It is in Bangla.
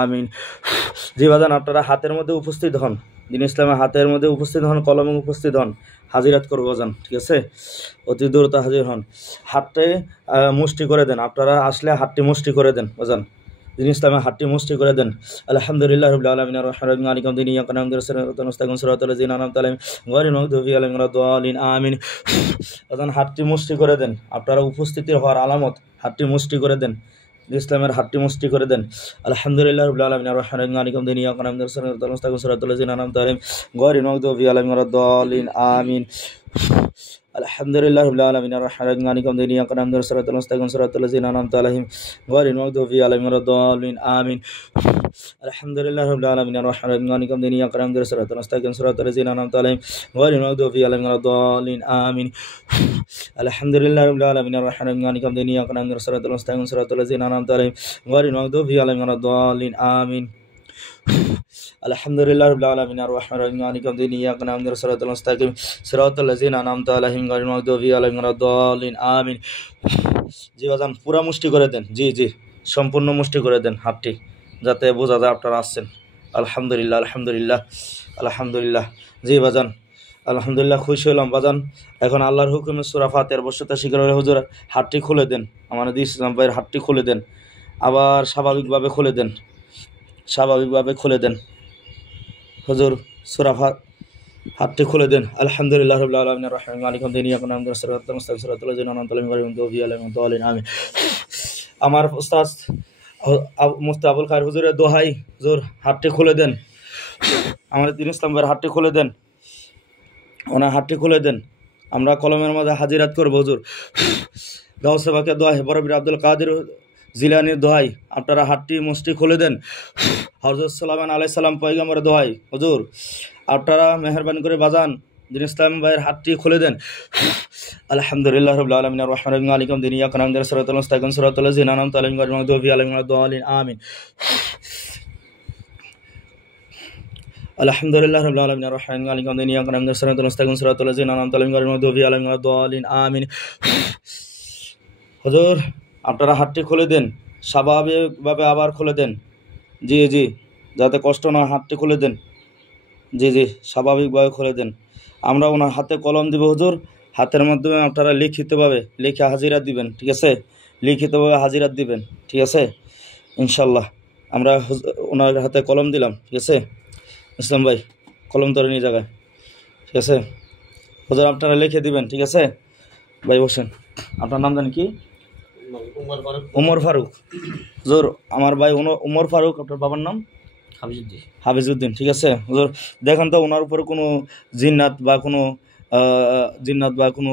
আমিন। জি বাজান, আপনারা হাতের মধ্যে উপস্থিত হন, দিন ইসলামের হাতের মধ্যে উপস্থিত হন, কলমে উপস্থিত হন, হাজিরাত করবো বাজান, ঠিক আছে? অতি দ্রুত হাজির হন। হাতটি মুষ্টি করে দেন, আপনারা আসলে হাতটি মুষ্টি করে দেন বাজান, দিন ইসলামের হাতটি মুষ্টি করে দেন। আলহামদুলিল্লাহ রাব্বিল আলামিন আর রাহমানির রহিম মালিকি ইয়াউমিদ্দিন ইয়্যাকা না'বুদু ওয়া ইয়্যাকা নাস্তাঈন সিরাতাল লাযিনা আন'আমতা আলাইহিম গায়রিল মাগদুবি আলাইহিম ওয়ালাদ-দাল্লিন আমিন। বাজান হাতটি মুষ্টি করে দেন, আপনারা উপস্থিতি হওয়ার আলামত, হাতটি মুষ্টি করে দেন, ইসলামের হাতটি মুষ্টি করে দেন। আলহামদুলিল্লাহ রাব্বিল আলামিন আর রাহমানির রহিম মালিকি ইয়াউমিদ্দিন ইয়্যাকা না'বুদু ওয়া ইয়্যাকা নাস্তাঈন সিরাতাল লাযিনা আন'আমতা আলাইহিম গায়রিল মাগদুবি আলাইহিম ওয়ালাদ-দাল্লিন আমিন। আলহামদুলিল্লাহ রাব্বিল আলামিন আর রাহমানির রহিম মালিকি ইয়াউমিদ্দিন ইয়্যাকা না'বুদু ওয়া ইয়্যাকা নাস্তাঈন সিরাতাল লাযিনা আন'আমতা আলাইহিম গায়রিল মাগদুবি আলাইহিম ওয়ালাদ-দাল্লিন আমিন। আলহামদুলিল্লাহ রাব্বিল আলামিন আর রাহমানির রহিম মালিকি ইয়াউমিদ্দিন ইয়্যাকা না'বুদু ওয়া ইয়্যাকা নাস্তাঈন সিরাতাল লাযিনা আন'আমতা আলাইহিম গায়রিল মাগদুবি আলাইহিম ওয়ালাদ-দাল্লিন আমিন। আলহামদুলিল্লাহ রাব্বিল আলামিন আর রাহমানির রহিম মালিকি ইয়াউমিদ্দিন ইয়্যাকা না'বুদু ওয়া ইয়্যাকা নাস্তাঈন সিরাতাল লাযিনা আন'আমতা আলাইহিম গায়রিল মাগদুবি আলাইহিম ওয়ালাদ-দাল্লিন আমিন। আলহামদুলিল্লাহ রাব্বিল আলামিন আর রাহমানির রহিম মালিকি ইয়াউমিদ্দিন ইয়্যাকা না'বুদু ওয়া ইয়্যাকা নাস্তাঈন সিরাতাল লাযিনা আন'আমতা আলাইহিম গায়রিল মাগদুবি আলাইহিম ওয়ালাদ-দাল্লিন আমিন। জি বাজান, পুরা মুষ্টি করে দেন, জি জি সম্পূর্ণ মুষ্টি করে দেন হাতটি, যাতে বোঝা যায় আপনারা আসছেন। আলহামদুলিল্লাহ আলহামদুলিল্লাহ আলহামদুলিল্লাহ। জি বাজান, আলহামদুলিল্লাহ, খুশি হলাম বাজান। এখন আল্লাহর হুকুমে সূরা ফাতিহার বশ্যতা স্বীকার হলে হুজুর হাতটি খুলে দেন, আমাদের ইসলাম ভাইয়ের হাতটি খুলে দেন, আবার স্বাভাবিকভাবে খুলে দেন, স্বাভাবিকভাবে খুলে দেন হুজুর, সূরা হাতটি খুলে দেন। আলহামদুলিল্লাহ রাব্বিল আলামিন আর রাহমানির রহিম মালিকি ইয়াউমিদ্দিন ইয়্যাকা না'বুদু ওয়া ইয়্যাকা নাস্তাঈন সিরাতাল লাযিনা আন'আমতা আলাইহিম গায়রিল মাগদুবি আলাইহিম ওয়ালাদ-দাল্লিন আমিন। আমার উস্তাদ মুফতি আবুল খায়ের হুজুরের দোহাই, হুজুর হাতটি খুলে দেন, আমাদের দিন ইসলাম ভাইয়ের হাতটি খুলে দেন, ওনার হাতটি খুলে দেন, আমরা কলমের মধ্যে হাজিরাত করবো হুজুর। গাউসে পাকের দোহাই, বড় আব্দুল কাদের জিলানির দোহাই, আপনারা হাতটি মুষ্টি খুলে দেন। হযরত সুলাইমান আলাইহিস সালাম পয়গম্বরের দোহাই, হুজুর আপনারা মেহেরবানি করে বাজান, দিন ইসলাম ভাইয়ের হাতটি খুলে দেন। আলহামদুলিল্লাহ রাব্বিল আলামিন আর রাহমানির রহিম মালিকি ইয়াউমিদ্দিন ইয়্যাকা না'বুদু ওয়া ইয়্যাকা নাস্তাঈন সিরাতাল লাযিনা আন'আমতা আলাইহিম গায়রিল মাগদুবি আলাইহিম ওয়ালাদ-দাল্লিন আমিন। আলহামদুলিল্লাহ রাব্বিল আলামিন আর রাহমানির রহিম মালিকি ইয়াউমিদ্দিন ইয়্যাকা না'বুদু ওয়া ইয়্যাকা নাস্তাঈন সিরাতাল লাযিনা আন'আমতা আলাইহিম গায়রিল মাগদুবি আলাইহিম ওয়ালাদ-দাল্লিন আমিন। হুজুর আপনারা হাতটি খুলে দেন, স্বাভাবিকভাবে আবার খুলে দেন, জি জি যাতে কষ্ট না, হাতটি খুলে দেন, জি জি স্বাভাবিকভাবে খুলে দেন। আমরা ওনার হাতে কলম দিব হুজুর, হাতের মাধ্যমে আপনারা লিখিতভাবে লিখে হাজিরাত দিবেন, ঠিক আছে? লিখিতভাবে হাজিরাত দিবেন, ঠিক আছে ইনশাল্লাহ। আমরা ওনার হাতে কলম দিলাম, ঠিক আছে? ইসলাম ভাই কলম ধরে নিয়ে জায়গায়, ঠিক আছে? হুজুর আপনারা লিখে দিবেন, ঠিক আছে? ভাই বসেন, আপনার নাম জানেন কি? উমর ফারুক। হুজুর আমার ভাই উমর ফারুক, আপনার বাবার নাম? হাফিজউদ্দিন, ঠিক আছে? হুজুর দেখেন তো ওনার উপরে কোনো জিন্নাত বা কোনো